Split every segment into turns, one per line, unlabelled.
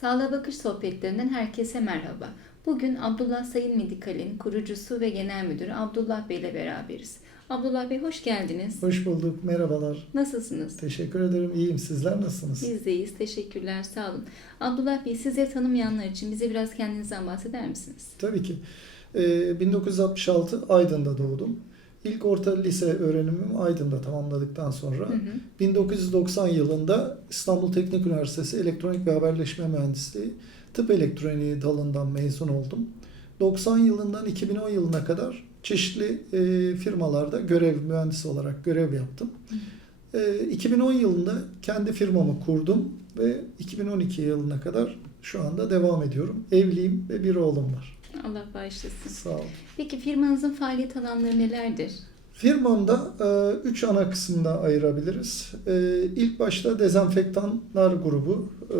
Sağlığa Bakış Sohbetlerinden herkese merhaba. Bugün Abdullah Sayın Medikal'in kurucusu ve genel müdürü Abdullah Bey ile beraberiz. Abdullah Bey hoş geldiniz.
Hoş bulduk, merhabalar.
Nasılsınız?
Teşekkür ederim, iyiyim. Sizler nasılsınız?
Biz de iyiyiz. Teşekkürler. Sağ olun. Abdullah Bey sizleri tanımayanlar için bize biraz kendinizden bahseder misiniz?
Tabii ki. Ee, 1966 Aydın'da doğdum. İlk orta lise öğrenimimi Aydın'da tamamladıktan sonra
Hı hı.
1990 yılında İstanbul Teknik Üniversitesi Elektronik ve Haberleşme Mühendisliği Tıp Elektroniği dalından mezun oldum. 90 yılından 2010 yılına kadar çeşitli e, firmalarda görev mühendisi olarak görev yaptım. E, 2010 yılında kendi firmamı kurdum ve 2012 yılına kadar şu anda devam ediyorum. Evliyim ve bir oğlum var.
Allah bağışlasın.
Sağ olun.
Peki firmanızın faaliyet alanları nelerdir?
Firmamda 3 ana kısımda ayırabiliriz. E, ilk başta dezenfektanlar grubu, e,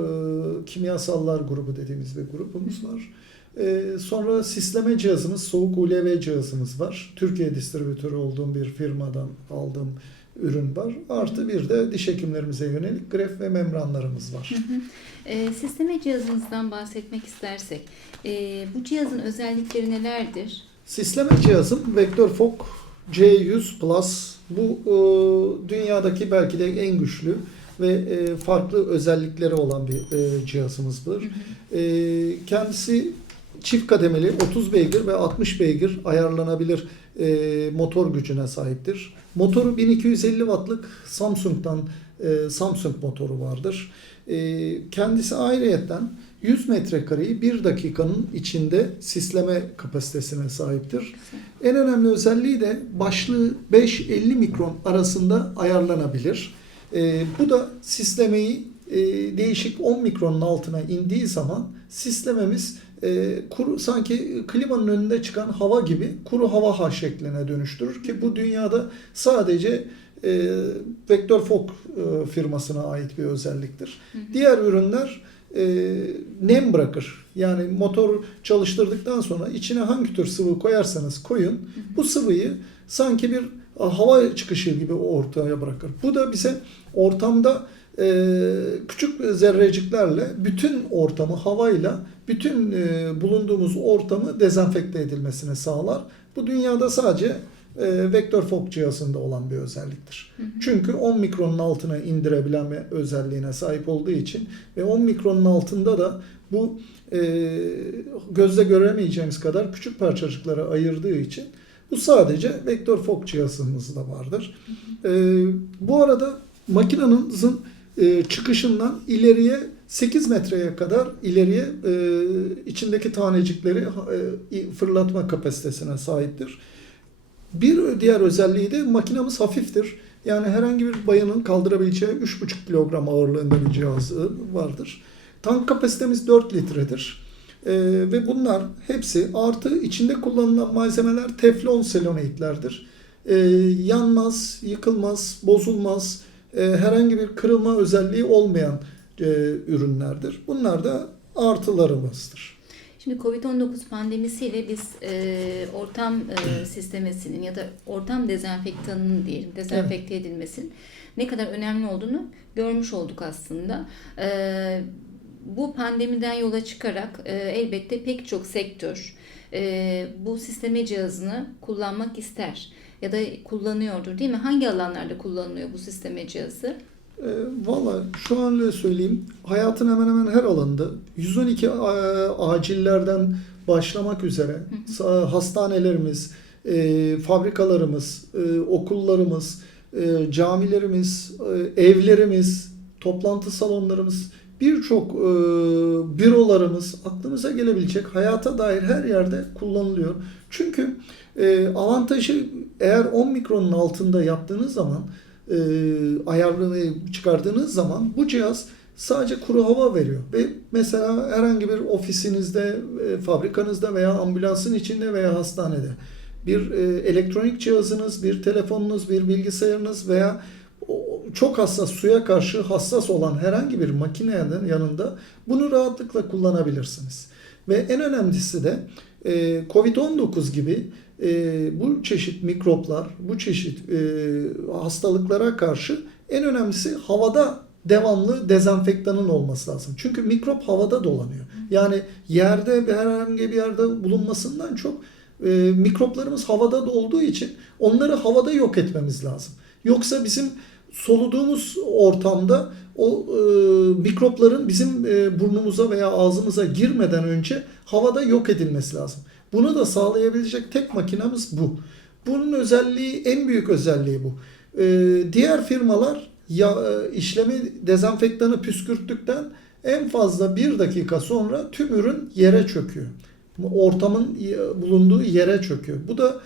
kimyasallar grubu dediğimiz bir grubumuz var. E, sonra sisleme cihazımız, soğuk ULV cihazımız var. Türkiye distribütörü olduğum bir firmadan aldığım ürün var. Artı bir de diş hekimlerimize yönelik gref ve membranlarımız var.
Hı hı. E, sisteme cihazınızdan bahsetmek istersek, e, bu cihazın özellikleri nelerdir?
Sisleme cihazım Vector Fok C100 Plus. Bu e, dünyadaki belki de en güçlü ve e, farklı özellikleri olan bir e, cihazımızdır.
Hı hı.
E, kendisi çift kademeli 30 beygir ve 60 beygir ayarlanabilir e, motor gücüne sahiptir. Motoru 1250 wattlık Samsung'dan e, Samsung motoru vardır. E, kendisi ayrıyetten 100 metrekareyi 1 dakikanın içinde sisleme kapasitesine sahiptir. En önemli özelliği de başlığı 5-50 mikron arasında ayarlanabilir. E, bu da sislemeyi e, değişik 10 mikronun altına indiği zaman sislememiz e, kuru sanki klimanın önünde çıkan hava gibi kuru hava ha şekline dönüştürür ki bu dünyada sadece e, Vector Fok e, firmasına ait bir özelliktir.
Hı hı.
Diğer ürünler e, nem bırakır. Yani motor çalıştırdıktan sonra içine hangi tür sıvı koyarsanız koyun bu sıvıyı sanki bir hava çıkışı gibi ortaya bırakır. Bu da bize ortamda e, küçük zerreciklerle bütün ortamı havayla bütün e, bulunduğumuz ortamı dezenfekte edilmesini sağlar. Bu dünyada sadece e, vektör fok cihazında olan bir özelliktir.
Hı hı.
Çünkü 10 mikronun altına indirebilen bir özelliğine sahip olduğu için ve 10 mikronun altında da bu e, gözle göremeyeceğimiz kadar küçük parçacıklara ayırdığı için bu sadece vektör fok cihazımızda vardır. E, bu arada makinenizin e, çıkışından ileriye 8 metreye kadar ileriye e, içindeki tanecikleri e, fırlatma kapasitesine sahiptir. Bir diğer özelliği de makinamız hafiftir. Yani herhangi bir bayanın kaldırabileceği 3,5 kilogram ağırlığında bir cihazı vardır. Tank kapasitemiz 4 litredir. Ee, ve bunlar hepsi artı içinde kullanılan malzemeler teflon selenoidlerdir. Ee, yanmaz, yıkılmaz, bozulmaz, e, herhangi bir kırılma özelliği olmayan e, ürünlerdir. Bunlar da artılarımızdır.
Şimdi Covid-19 pandemisiyle biz e, ortam e, sistemesinin ya da ortam dezenfektanının diyelim dezenfekte edilmesinin ne kadar önemli olduğunu görmüş olduk aslında. E, bu pandemiden yola çıkarak e, elbette pek çok sektör e, bu sisteme cihazını kullanmak ister ya da kullanıyordur değil mi? Hangi alanlarda kullanılıyor bu sisteme cihazı?
E, Valla şu an öyle söyleyeyim. Hayatın hemen hemen her alanında 112 e, acillerden başlamak üzere hastanelerimiz, e, fabrikalarımız, e, okullarımız, e, camilerimiz, e, evlerimiz, toplantı salonlarımız, birçok e, bürolarımız aklımıza gelebilecek hayata dair her yerde kullanılıyor. Çünkü e, avantajı eğer 10 mikronun altında yaptığınız zaman e, ayarını çıkardığınız zaman bu cihaz sadece kuru hava veriyor. Ve mesela herhangi bir ofisinizde, e, fabrikanızda veya ambulansın içinde veya hastanede bir e, elektronik cihazınız, bir telefonunuz, bir bilgisayarınız veya çok hassas suya karşı hassas olan herhangi bir makinenin yanında bunu rahatlıkla kullanabilirsiniz. Ve en önemlisi de e, Covid-19 gibi e, bu çeşit mikroplar, bu çeşit e, hastalıklara karşı en önemlisi havada devamlı dezenfektanın olması lazım. Çünkü mikrop havada dolanıyor. Yani yerde bir herhangi bir yerde bulunmasından çok e, mikroplarımız havada da olduğu için onları havada yok etmemiz lazım. Yoksa bizim soluduğumuz ortamda o e, mikropların bizim e, burnumuza veya ağzımıza girmeden önce havada yok edilmesi lazım. Bunu da sağlayabilecek tek makinamız bu. Bunun özelliği en büyük özelliği bu. E, diğer firmalar ya, e, işlemi dezenfektanı püskürttükten en fazla bir dakika sonra tüm ürün yere çöküyor. Ortamın y- bulunduğu yere çöküyor. Bu da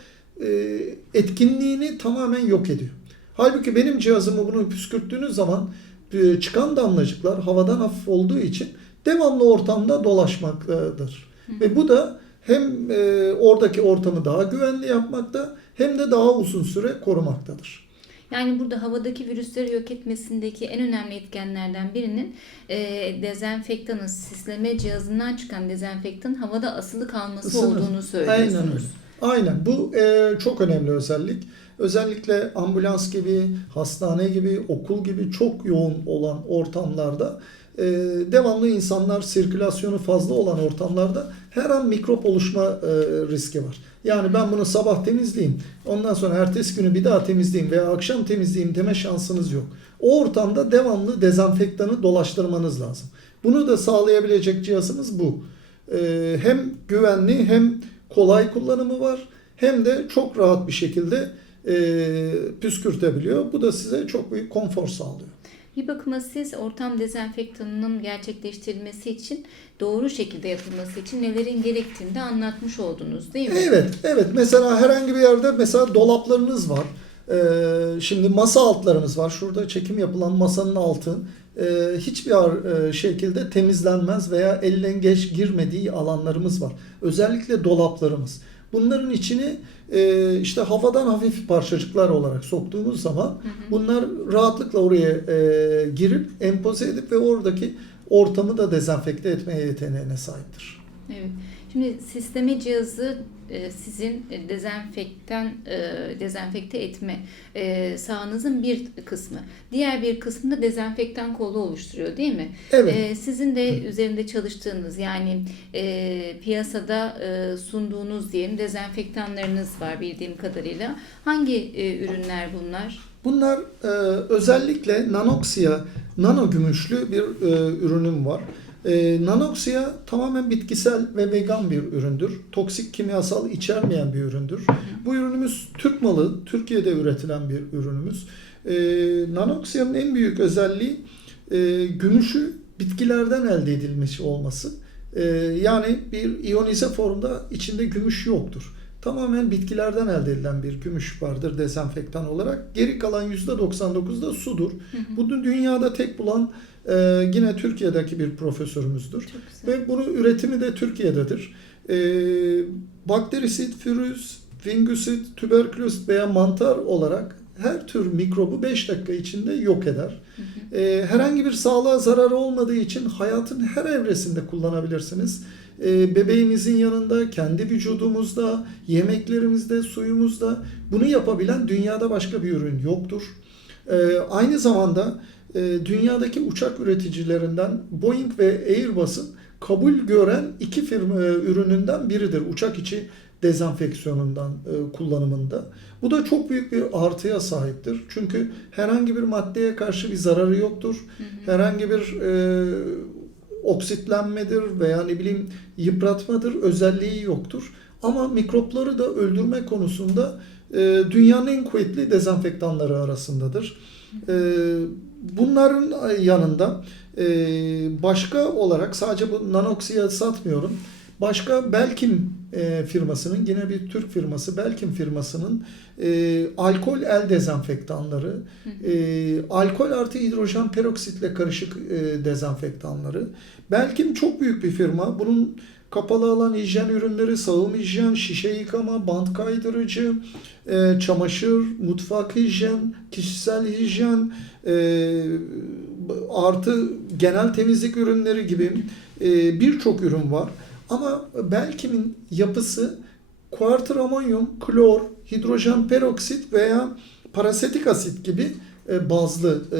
e, etkinliğini tamamen yok ediyor. Halbuki benim cihazımı bunu püskürttüğünüz zaman e, çıkan damlacıklar havadan hafif olduğu için devamlı ortamda dolaşmaktadır. Ve bu da hem e, oradaki ortamı daha güvenli yapmakta hem de daha uzun süre korumaktadır.
Yani burada havadaki virüsleri yok etmesindeki en önemli etkenlerden birinin e, dezenfektanın, sisleme cihazından çıkan dezenfektanın havada asılı kalması
Isınır.
olduğunu söylüyorsunuz.
Aynen öyle. Aynen. Bu e, çok önemli özellik. Özellikle ambulans gibi, hastane gibi, okul gibi çok yoğun olan ortamlarda e, devamlı insanlar sirkülasyonu fazla olan ortamlarda her an mikrop oluşma e, riski var. Yani ben bunu sabah temizleyeyim, ondan sonra ertesi günü bir daha temizleyeyim veya akşam temizleyeyim deme şansınız yok. O ortamda devamlı dezenfektanı dolaştırmanız lazım. Bunu da sağlayabilecek cihazımız bu. E, hem güvenli hem kolay kullanımı var hem de çok rahat bir şekilde e, püskürtebiliyor. Bu da size çok büyük konfor sağlıyor.
Bir bakıma siz ortam dezenfektanının gerçekleştirilmesi için doğru şekilde yapılması için nelerin gerektiğini de anlatmış oldunuz değil mi?
Evet, evet. Mesela herhangi bir yerde mesela dolaplarınız var. Ee, şimdi masa altlarımız var. Şurada çekim yapılan masanın altı e, hiçbir e, şekilde temizlenmez veya ellengeç girmediği alanlarımız var. Özellikle dolaplarımız. Bunların içini e, işte havadan hafif parçacıklar olarak soktuğumuz zaman bunlar rahatlıkla oraya e, girip empoze edip ve oradaki ortamı da dezenfekte etmeye yeteneğine sahiptir.
Evet. Şimdi sisteme cihazı e, sizin dezenfektan e, dezenfekte etme e, sahanızın bir kısmı. Diğer bir kısmı da dezenfektan kolu oluşturuyor değil mi?
Evet.
Sizin de üzerinde çalıştığınız yani piyasada sunduğunuz diyelim dezenfektanlarınız var bildiğim kadarıyla. Hangi ürünler bunlar?
Bunlar özellikle Nanoxia nano gümüşlü bir ürünüm var. E, Nanoxia tamamen bitkisel ve vegan bir üründür. Toksik kimyasal içermeyen bir üründür. Bu ürünümüz Türk malı, Türkiye'de üretilen bir ürünümüz. E, Nanoxia'nın en büyük özelliği e, gümüşü bitkilerden elde edilmiş olması. E, yani bir iyonize formda içinde gümüş yoktur. Tamamen bitkilerden elde edilen bir gümüş vardır dezenfektan olarak. Geri kalan %99 da sudur. Bunu dünyada tek bulan e, yine Türkiye'deki bir profesörümüzdür. Ve bunu üretimi de Türkiye'dedir. E, bakterisit, virüs, fingüsit, tüberküloz veya mantar olarak her tür mikrobu 5 dakika içinde yok eder. E, herhangi bir sağlığa zararı olmadığı için hayatın her evresinde kullanabilirsiniz. E, bebeğimizin yanında, kendi vücudumuzda, yemeklerimizde, suyumuzda bunu yapabilen dünyada başka bir ürün yoktur. E, aynı zamanda dünyadaki uçak üreticilerinden Boeing ve Airbus'un kabul gören iki firma e, ürününden biridir uçak içi dezenfeksiyonundan e, kullanımında. Bu da çok büyük bir artıya sahiptir. Çünkü herhangi bir maddeye karşı bir zararı yoktur. Herhangi bir e, oksitlenmedir veya ne bileyim yıpratmadır özelliği yoktur. Ama mikropları da öldürme konusunda e, dünyanın en kuvvetli dezenfektanları arasındadır. E, bunların yanında başka olarak sadece bu Nanoxia satmıyorum. Başka Belkin e, firmasının yine bir Türk firması Belkin firmasının e, alkol el dezenfektanları, e, alkol artı hidrojen peroksitle karışık e, dezenfektanları. Belkin çok büyük bir firma. Bunun kapalı alan hijyen ürünleri, sağım hijyen, şişe yıkama, bant kaydırıcı, e, çamaşır, mutfak hijyen, kişisel hijyen, e, artı genel temizlik ürünleri gibi e, birçok ürün var. Ama Belkim'in yapısı kuartır amonyum, klor, hidrojen peroksit veya parasetik asit gibi e, bazlı e,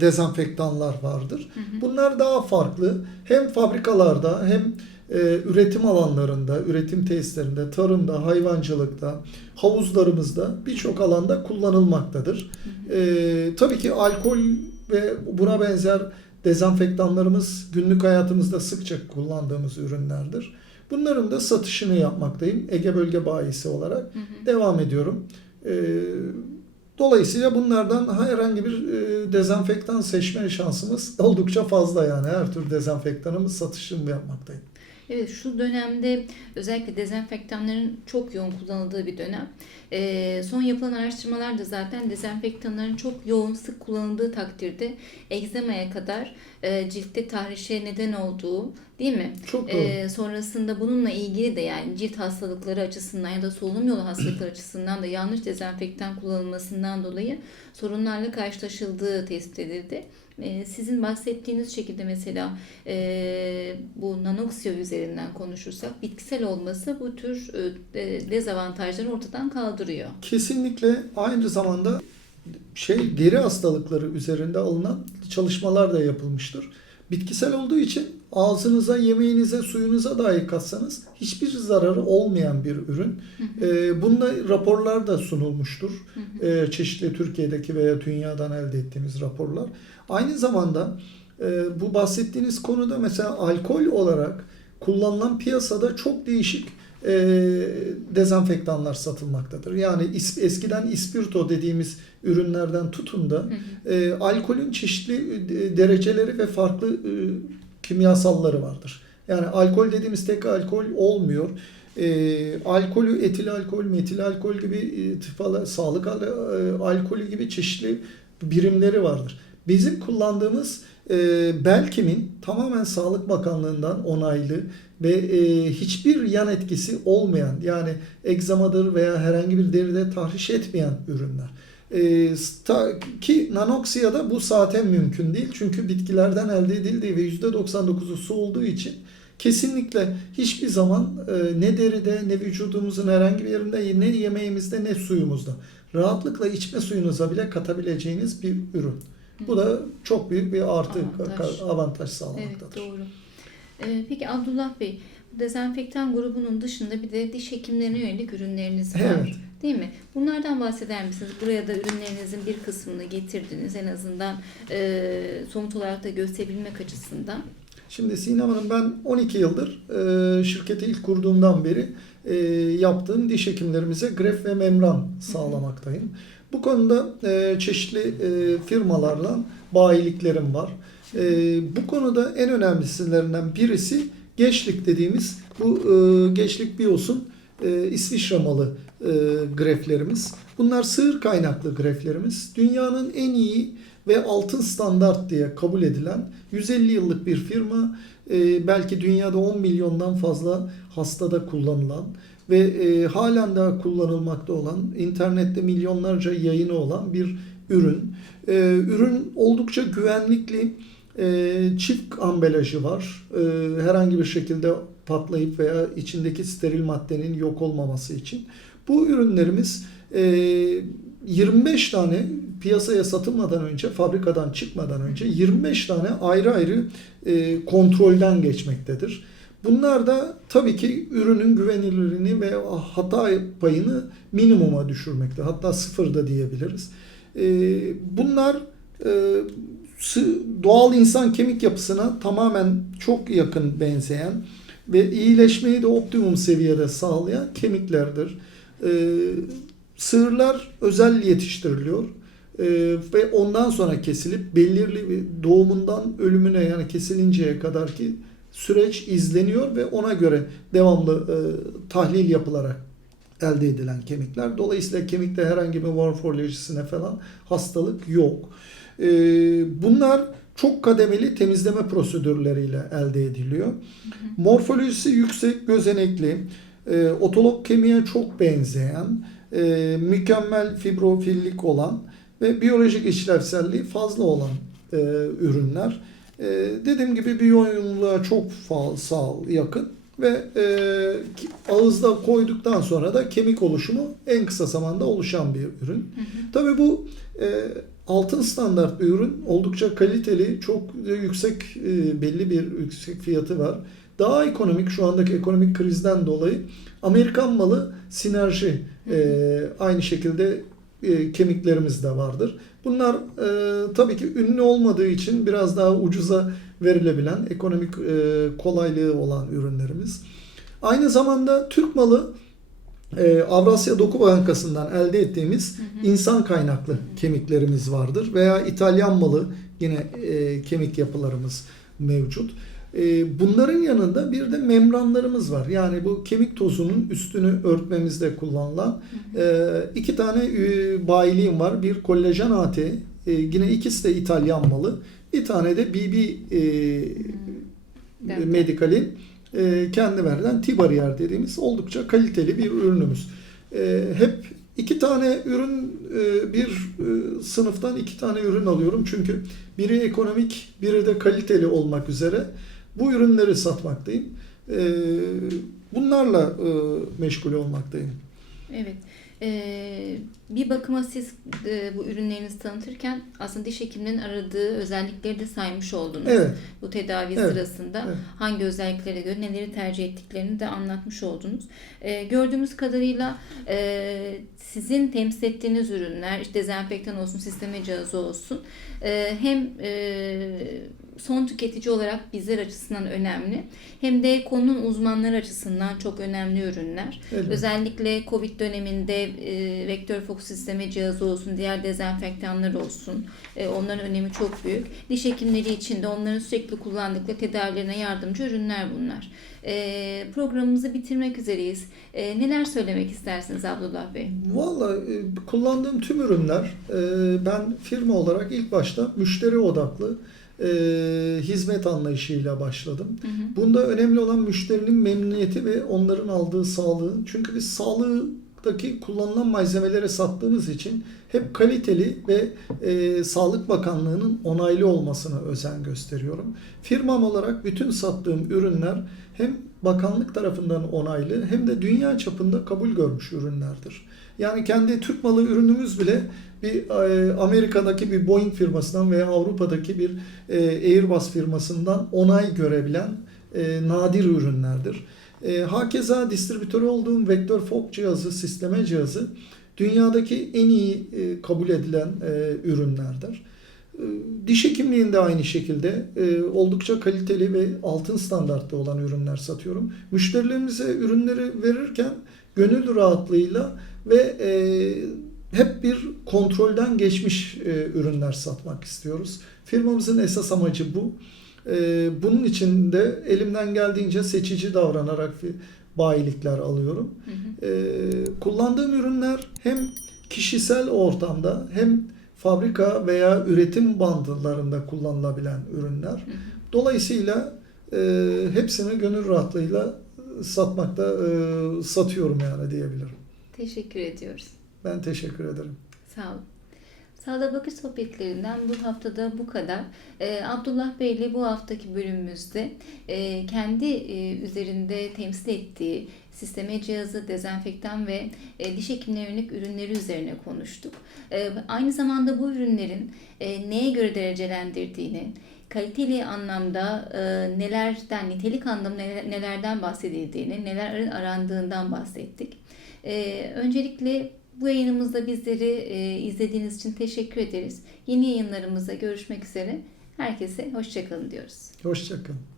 dezenfektanlar vardır. Bunlar daha farklı. Hem fabrikalarda hem e, üretim alanlarında, üretim tesislerinde, tarımda, hayvancılıkta, havuzlarımızda birçok alanda kullanılmaktadır. E, tabii ki alkol ve buna benzer dezenfektanlarımız günlük hayatımızda sıkça kullandığımız ürünlerdir. Bunların da satışını yapmaktayım. Ege Bölge Bayisi olarak devam ediyorum. E, dolayısıyla bunlardan herhangi bir e, dezenfektan seçme şansımız oldukça fazla yani. Her tür dezenfektanımız satışını yapmaktayım.
Evet şu dönemde özellikle dezenfektanların çok yoğun kullanıldığı bir dönem. Ee, son yapılan araştırmalar da zaten dezenfektanların çok yoğun sık kullanıldığı takdirde egzamaya kadar e, ciltte tahrişe neden olduğu değil mi?
Çok doğru.
Ee, sonrasında bununla ilgili de yani cilt hastalıkları açısından ya da solunum yolu hastalıkları açısından da yanlış dezenfektan kullanılmasından dolayı sorunlarla karşılaşıldığı tespit edildi. Ee, sizin bahsettiğiniz şekilde mesela e, bu nanoksiyo üzerinden konuşursak bitkisel olması bu tür e, de- dezavantajları ortadan kaldırıyor.
Kesinlikle aynı zamanda şey deri hastalıkları üzerinde alınan çalışmalar da yapılmıştır. Bitkisel olduğu için ağzınıza, yemeğinize, suyunuza dahi katsanız hiçbir zararı olmayan bir ürün. Ee, bunda raporlar da sunulmuştur. Ee, çeşitli Türkiye'deki veya dünyadan elde ettiğimiz raporlar. Aynı zamanda e, bu bahsettiğiniz konuda mesela alkol olarak kullanılan piyasada çok değişik e, dezenfektanlar satılmaktadır. Yani is- eskiden ispirto dediğimiz ürünlerden tutun da e, alkolün çeşitli e, dereceleri ve farklı e, kimyasalları vardır. Yani alkol dediğimiz tek alkol olmuyor. E, alkolü etil alkol, metil alkol gibi e, tıfalı, sağlık e, alkolü gibi çeşitli birimleri vardır. Bizim kullandığımız e, Belkim'in tamamen Sağlık Bakanlığı'ndan onaylı ve e, hiçbir yan etkisi olmayan yani egzamadır veya herhangi bir deride tahriş etmeyen ürünler. E, ta- ki nanoksiyada bu zaten mümkün değil. Çünkü bitkilerden elde edildiği ve %99'u su olduğu için kesinlikle hiçbir zaman e, ne deride ne vücudumuzun herhangi bir yerinde ne yemeğimizde ne suyumuzda rahatlıkla içme suyunuza bile katabileceğiniz bir ürün. Bu da çok büyük bir artı
Avantaj.
avantaj
Evet
sağlamaktadır.
doğru. Ee, peki Abdullah Bey, dezenfektan grubunun dışında bir de diş hekimlerine yönelik ürünleriniz var.
Evet.
Değil mi? Bunlardan bahseder misiniz? Buraya da ürünlerinizin bir kısmını getirdiniz en azından e, somut olarak da gösterebilmek açısından.
Şimdi Sinem Hanım ben 12 yıldır e, şirketi ilk kurduğumdan beri e, yaptığım diş hekimlerimize gref ve membran sağlamaktayım. Bu konuda e, çeşitli e, firmalarla bayiliklerim var. E, bu konuda en önemlisinden birisi Geçlik dediğimiz bu e, Geçlik Bios'un e, İsviçre malı e, greflerimiz. Bunlar sığır kaynaklı greflerimiz. Dünyanın en iyi ve altın standart diye kabul edilen 150 yıllık bir firma. E, belki dünyada 10 milyondan fazla hastada kullanılan ve e, halen daha kullanılmakta olan, internette milyonlarca yayını olan bir ürün. E, ürün oldukça güvenlikli, e, çift ambalajı var. E, herhangi bir şekilde patlayıp veya içindeki steril maddenin yok olmaması için. Bu ürünlerimiz e, 25 tane piyasaya satılmadan önce, fabrikadan çıkmadan önce 25 tane ayrı ayrı e, kontrolden geçmektedir. Bunlar da tabii ki ürünün güvenilirliğini ve hata payını minimuma düşürmekte. Hatta sıfırda diyebiliriz. E, bunlar e, doğal insan kemik yapısına tamamen çok yakın benzeyen ve iyileşmeyi de optimum seviyede sağlayan kemiklerdir. E, sığırlar özel yetiştiriliyor E, ve ondan sonra kesilip belirli bir doğumundan ölümüne yani kesilinceye kadar ki süreç izleniyor ve ona göre devamlı e, tahlil yapılarak elde edilen kemikler. Dolayısıyla kemikte herhangi bir morfolojisine falan hastalık yok. E, bunlar çok kademeli temizleme prosedürleriyle elde ediliyor. Morfolojisi yüksek, gözenekli, e, otolog kemiğe çok benzeyen, e, mükemmel fibrofillik olan ve biyolojik işlevselliği fazla olan e, ürünler. E, dediğim gibi biyoyumluluğa çok fazla yakın ve e, ağızda koyduktan sonra da kemik oluşumu en kısa zamanda oluşan bir ürün. Tabii bu e, altın standart bir ürün. Oldukça kaliteli, çok yüksek e, belli bir yüksek fiyatı var. Daha ekonomik şu andaki ekonomik krizden dolayı Amerikan malı sinerji e, aynı şekilde e, kemiklerimiz de vardır. Bunlar e, tabii ki ünlü olmadığı için biraz daha ucuza verilebilen ekonomik e, kolaylığı olan ürünlerimiz. Aynı zamanda Türk malı e, Avrasya Doku Bankası'ndan elde ettiğimiz insan kaynaklı kemiklerimiz vardır. Veya İtalyan malı yine e, kemik yapılarımız mevcut. E, bunların yanında bir de membranlarımız var. Yani bu kemik tozunun üstünü örtmemizde kullanılan e, iki tane e, bayiliğim var. Bir kollajen AT, e, yine ikisi de İtalyan malı. Bir tane de BB e. Medical'in kendi verilen T-Barrier dediğimiz oldukça kaliteli bir ürünümüz. Hep iki tane ürün bir sınıftan iki tane ürün alıyorum. Çünkü biri ekonomik, biri de kaliteli olmak üzere bu ürünleri satmaktayım. E, bunlarla e, meşgul olmaktayım.
Evet. Ee, bir bakıma siz e, bu ürünlerinizi tanıtırken aslında diş hekiminin aradığı özellikleri de saymış oldunuz.
Evet.
Bu tedavi
Evet,
sırasında
evet.
hangi özelliklere göre neleri tercih ettiklerini de anlatmış oldunuz. Ee, gördüğümüz kadarıyla e, sizin temsil ettiğiniz ürünler, işte dezenfektan olsun, sisteme cihazı olsun, e, hem e, son tüketici olarak bizler açısından önemli, hem de konunun uzmanları açısından çok önemli ürünler.
Elbette.
Özellikle Covid döneminde e, vektör fokus sisteme cihazı olsun, diğer dezenfektanlar olsun. E, onların önemi çok büyük. Diş hekimleri için de onların sürekli kullandıkları tedavilerine yardımcı ürünler bunlar. E, programımızı bitirmek üzereyiz. E, neler söylemek istersiniz Abdullah Bey?
Valla e, kullandığım tüm ürünler e, ben firma olarak ilk başta müşteri odaklı e, hizmet anlayışıyla başladım.
Hı hı.
Bunda önemli olan müşterinin memnuniyeti ve onların aldığı sağlığı. Çünkü biz sağlıktaki kullanılan malzemelere sattığımız için hep kaliteli ve e, Sağlık Bakanlığı'nın onaylı olmasına özen gösteriyorum. Firmam olarak bütün sattığım ürünler hem bakanlık tarafından onaylı hem de dünya çapında kabul görmüş ürünlerdir. Yani kendi Türk malı ürünümüz bile bir e, Amerika'daki bir Boeing firmasından veya Avrupa'daki bir e, Airbus firmasından onay görebilen e, nadir ürünlerdir. E, hakeza distribütörü olduğum vektör fok cihazı, sisteme cihazı dünyadaki en iyi e, kabul edilen e, ürünlerdir. E, Diş hekimliğinde aynı şekilde e, oldukça kaliteli ve altın standartta olan ürünler satıyorum. Müşterilerimize ürünleri verirken gönül rahatlığıyla ve e, hep bir kontrolden geçmiş e, ürünler satmak istiyoruz. Firmamızın esas amacı bu. E, bunun için de elimden geldiğince seçici davranarak bayilikler alıyorum.
Hı hı.
E, kullandığım ürünler hem kişisel ortamda hem fabrika veya üretim bandılarında kullanılabilen ürünler.
Hı hı.
Dolayısıyla e, hepsini gönül rahatlığıyla satmakta e, satıyorum yani diyebilirim.
Teşekkür ediyoruz.
Ben teşekkür ederim.
Sağ olun. Sağda Bakış Sohbetlerinden bu haftada bu kadar. Ee, Abdullah Bey ile bu haftaki bölümümüzde e, kendi e, üzerinde temsil ettiği sisteme cihazı, dezenfektan ve e, diş hekimliğine yönelik ürünleri üzerine konuştuk. E, aynı zamanda bu ürünlerin e, neye göre derecelendirdiğini, kaliteli anlamda e, nelerden, nitelik anlamda neler- nelerden bahsedildiğini, neler arandığından bahsettik. E, öncelikle bu yayınımızda bizleri e, izlediğiniz için teşekkür ederiz. Yeni yayınlarımızda görüşmek üzere. Herkese hoşçakalın diyoruz.
Hoşçakalın.